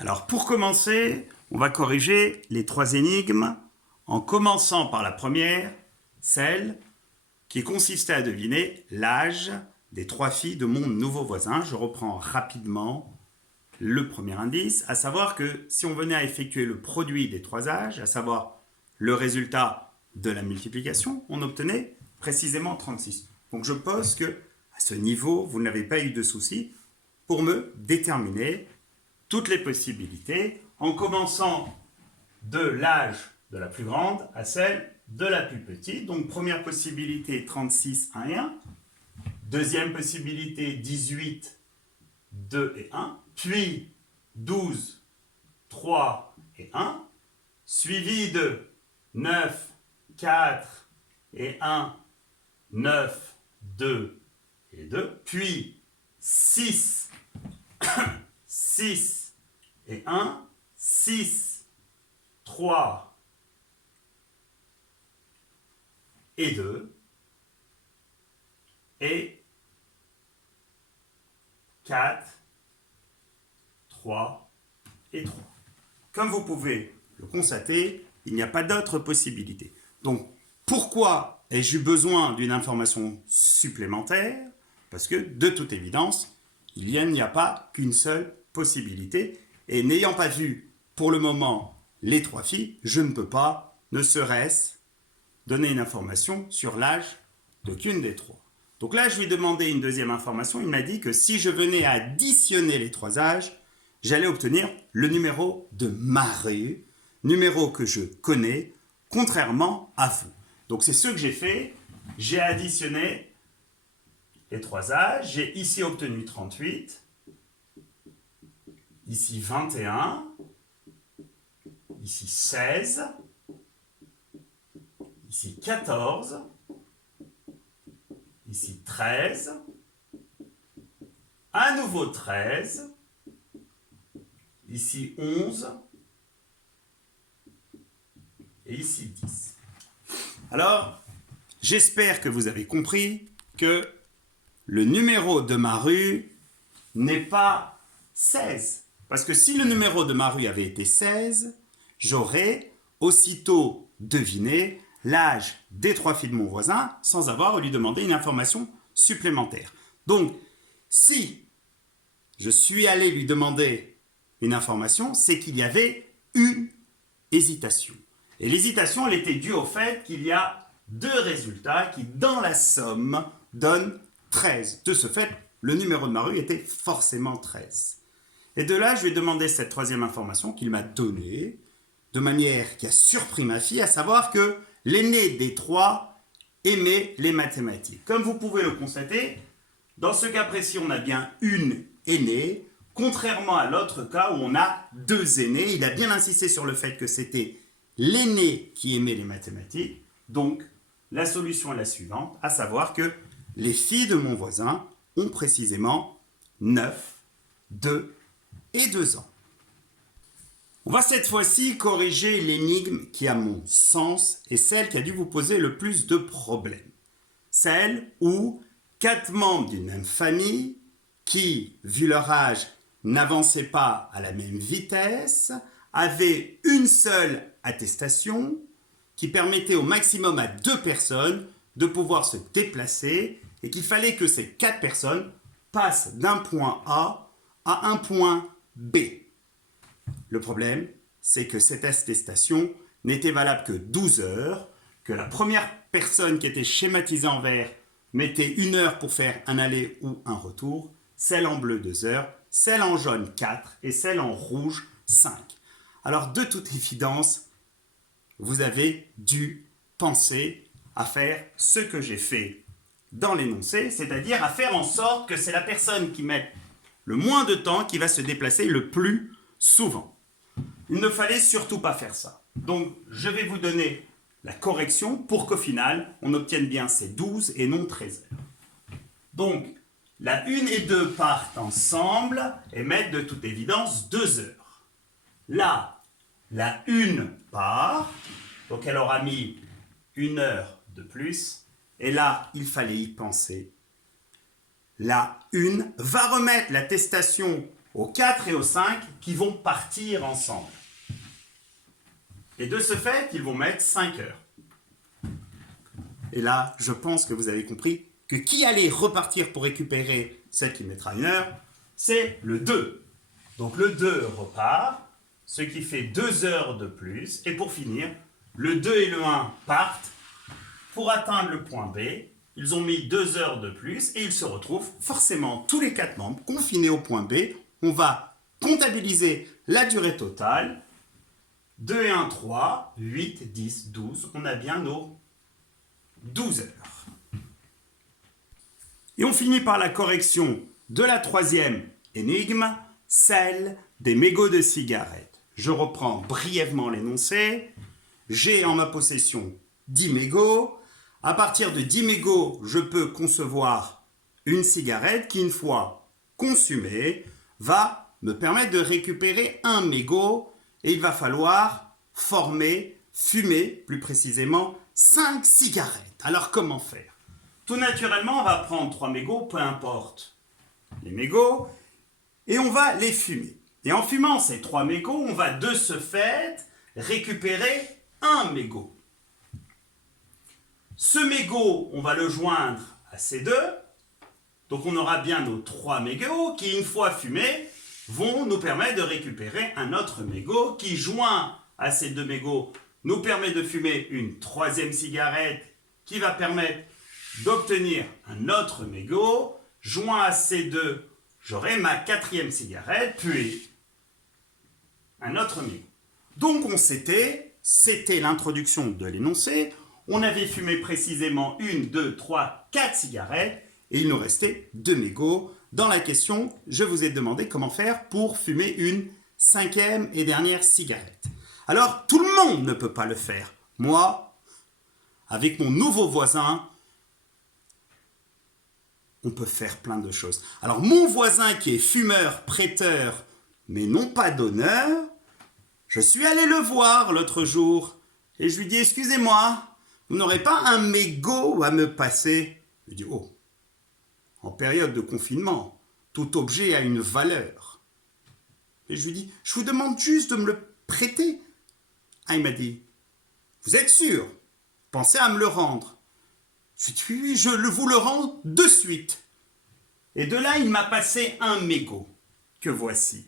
Alors pour commencer, on va corriger les trois énigmes en commençant par la première, celle qui consistait à deviner l'âge des trois filles de mon nouveau voisin. Je reprends rapidement le premier indice, à savoir que si on venait à effectuer le produit des trois âges, à savoir le résultat de la multiplication, on obtenait précisément 36. Donc je pose que à ce niveau, vous n'avez pas eu de souci pour me déterminer toutes les possibilités en commençant de l'âge de la plus grande à celle de la plus petite. Donc première possibilité 36, 1 et 1. Deuxième possibilité 18, 2 et 1. Puis 12, 3 et 1. Suivi de 9, 4 et 1, 9, 2 et 2. Puis 6, 6 et 1, 6, 3 et 2, et 4, 3 et 3. Comme vous pouvez le constater, il n'y a pas d'autre possibilité. Donc, pourquoi ai-je eu besoin d'une information supplémentaire? Parce que, de toute évidence, il n'y a pas qu'une seule possibilité. Et n'ayant pas vu, pour le moment, les trois filles, je ne peux pas, ne serait-ce, donner une information sur l'âge d'aucune des trois. Donc là, je lui ai demandé une deuxième information. Il m'a dit que si je venais à additionner les trois âges, j'allais obtenir le numéro de ma rue, numéro que je connais, contrairement à vous. Donc c'est ce que j'ai fait. J'ai additionné les trois âges. J'ai ici obtenu 38, ici 21, ici 16, ici 14, ici 13, à nouveau 13, ici 11, et ici 10. Alors, j'espère que vous avez compris que le numéro de ma rue n'est pas 16. Parce que si le numéro de ma rue avait été 16, j'aurais aussitôt deviné l'âge des trois filles de mon voisin sans avoir à lui demander une information supplémentaire. Donc, si je suis allé lui demander une information, c'est qu'il y avait une hésitation. Et l'hésitation, elle était due au fait qu'il y a deux résultats qui, dans la somme, donnent 13. De ce fait, le numéro de ma rue était forcément 13. Et de là, je lui ai demandé cette troisième information qu'il m'a donnée, de manière qui a surpris ma fille, à savoir que l'aîné des trois aimait les mathématiques. Comme vous pouvez le constater, dans ce cas précis, on a bien une aînée, contrairement à l'autre cas où on a deux aînés. Il a bien insisté sur le fait que c'était l'aîné qui aimait les mathématiques. Donc, la solution est la suivante, à savoir que les filles de mon voisin ont précisément 9, 2 et 2 ans. On va cette fois-ci corriger l'énigme qui, à mon sens, est celle qui a dû vous poser le plus de problèmes. Celle où 4 membres d'une même famille qui, vu leur âge, n'avançaient pas à la même vitesse, avaient une seule attestation qui permettait au maximum à 2 personnes de pouvoir se déplacer et qu'il fallait que ces 4 personnes passent d'un point A à un point B. Le problème, c'est que cette attestation n'était valable que 12 heures, que la première personne qui était schématisée en vert mettait 1 heure pour faire un aller ou un retour, celle en bleu 2 heures, celle en jaune 4 et celle en rouge 5. Alors de toute évidence, vous avez dû penser à faire ce que j'ai fait dans l'énoncé, c'est-à-dire à faire en sorte que c'est la personne qui met le moins de temps qui va se déplacer le plus souvent. Il ne fallait surtout pas faire ça. Donc, je vais vous donner la correction pour qu'au final, on obtienne bien ces 12 et non 13 heures. Donc, la 1 et 2 partent ensemble et mettent de toute évidence 2 heures. Là, la 1 part, donc elle aura mis 1 heure de plus. Et là, il fallait y penser. La 1 va remettre l'attestation au 4 et au 5 qui vont partir ensemble. Et de ce fait, ils vont mettre 5 heures. Et là, je pense que vous avez compris que qui allait repartir pour récupérer celle qui mettra 1 heure, c'est le 2. Donc le 2 repart, ce qui fait 2 heures de plus. Et pour finir, le 2 et le 1 partent pour atteindre le point B. Ils ont mis 2 heures de plus et ils se retrouvent forcément tous les 4 membres confinés au point B. On va comptabiliser la durée totale. 2 et 1, 3, 8, 10, 12. On a bien nos 12 heures. Et on finit par la correction de la troisième énigme, celle des mégots de cigarettes. Je reprends brièvement l'énoncé. J'ai en ma possession 10 mégots. À partir de 10 mégots, je peux concevoir une cigarette qui, une fois consumée, va me permettre de récupérer un mégot et il va falloir fumer plus précisément 5 cigarettes. Alors comment faire? Tout naturellement, on va prendre 3 mégots, peu importe les mégots, et on va les fumer. Et en fumant ces 3 mégots, on va de ce fait récupérer un mégot. Ce mégot, on va le joindre à ces deux. Donc on aura bien nos 3 mégots qui, une fois fumés, vont nous permettre de récupérer un autre mégot qui, joint à ces 2 mégots, nous permet de fumer une troisième cigarette qui va permettre d'obtenir un autre mégot. Joint à ces deux, j'aurai ma 4e cigarette, puis un autre mégot. Donc c'était l'introduction de l'énoncé. On avait fumé précisément 1, 2, 3, 4 cigarettes et il nous restait 2 mégots. Dans la question, je vous ai demandé comment faire pour fumer une 5e et dernière cigarette. Alors, tout le monde ne peut pas le faire. Moi, avec mon nouveau voisin, on peut faire plein de choses. Alors, mon voisin qui est fumeur, prêteur, mais non pas donneur, je suis allé le voir l'autre jour et je lui dis « Excusez-moi, vous n'aurez pas un mégot à me passer ?» Il dit « Oh, en période de confinement, tout objet a une valeur. » Et je lui dis « Je vous demande juste de me le prêter. » Ah, il m'a dit « Vous êtes sûr? Pensez à me le rendre. » Je lui dis « Oui, je vous le rends de suite. » Et de là, il m'a passé un mégot, que voici.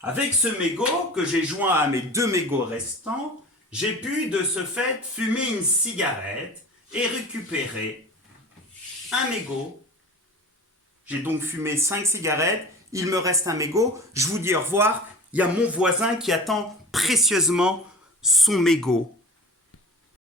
Avec ce mégot que j'ai joint à mes 2 mégots restants, j'ai pu de ce fait fumer une cigarette et récupérer un mégot. J'ai donc fumé 5 cigarettes, il me reste un mégot. Je vous dis au revoir, il y a mon voisin qui attend précieusement son mégot.